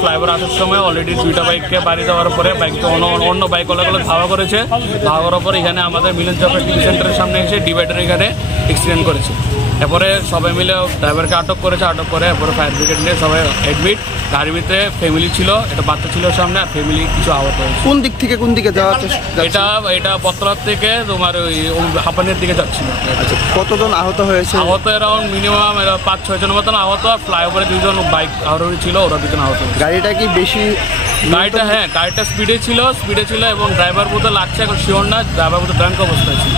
Flyover আসার সময় already 2টা বাইককে বাড়ি দেওয়ার পরে বাইকটা অন্য বাইক ওলাগুলো ধাওয়া করেছে। ধাওয়া করার পরে এখানে আমাদের মিলন চক্র টিভি সেন্টারের সামনে এসে ডিভাইডার এখানে অ্যাক্সিডেন্ট করেছে। এরপরে সবাই মিলে ড্রাইভারকে আটক করেছে। আটক করে এরপরে ফায়ার ব্রিগেড নিয়ে সবাই অ্যাডমিট। গাড়ির ভিতরে ফ্যামিলি ছিল, এটা বাচ্চা ছিল সামনে, আর ফ্যামিলি কিছু আহত হয়েছে। কোন দিক থেকে কোন দিকে যাওয়া হচ্ছে? এটা বত্তলার থেকে তোমার ওই হাঁপানির দিকে যাচ্ছিল। আচ্ছা, কতজন আহত হয়েছে? আহত এরাউন্ড মিনিমাম 5-6 জনের মতন আহত। আর ফ্লাইওভারে 2জন বাইক আরোহী ছিল, ওরা 2জন আহত। গাড়িটা কি বেশি? গাড়িটা স্পিডে ছিল এবং ড্রাইভার বোধহয় লাগছে, এখন শিওর না, ড্রাইভার বোধহয় ড্রাঙ্ক অবস্থায় ছিল।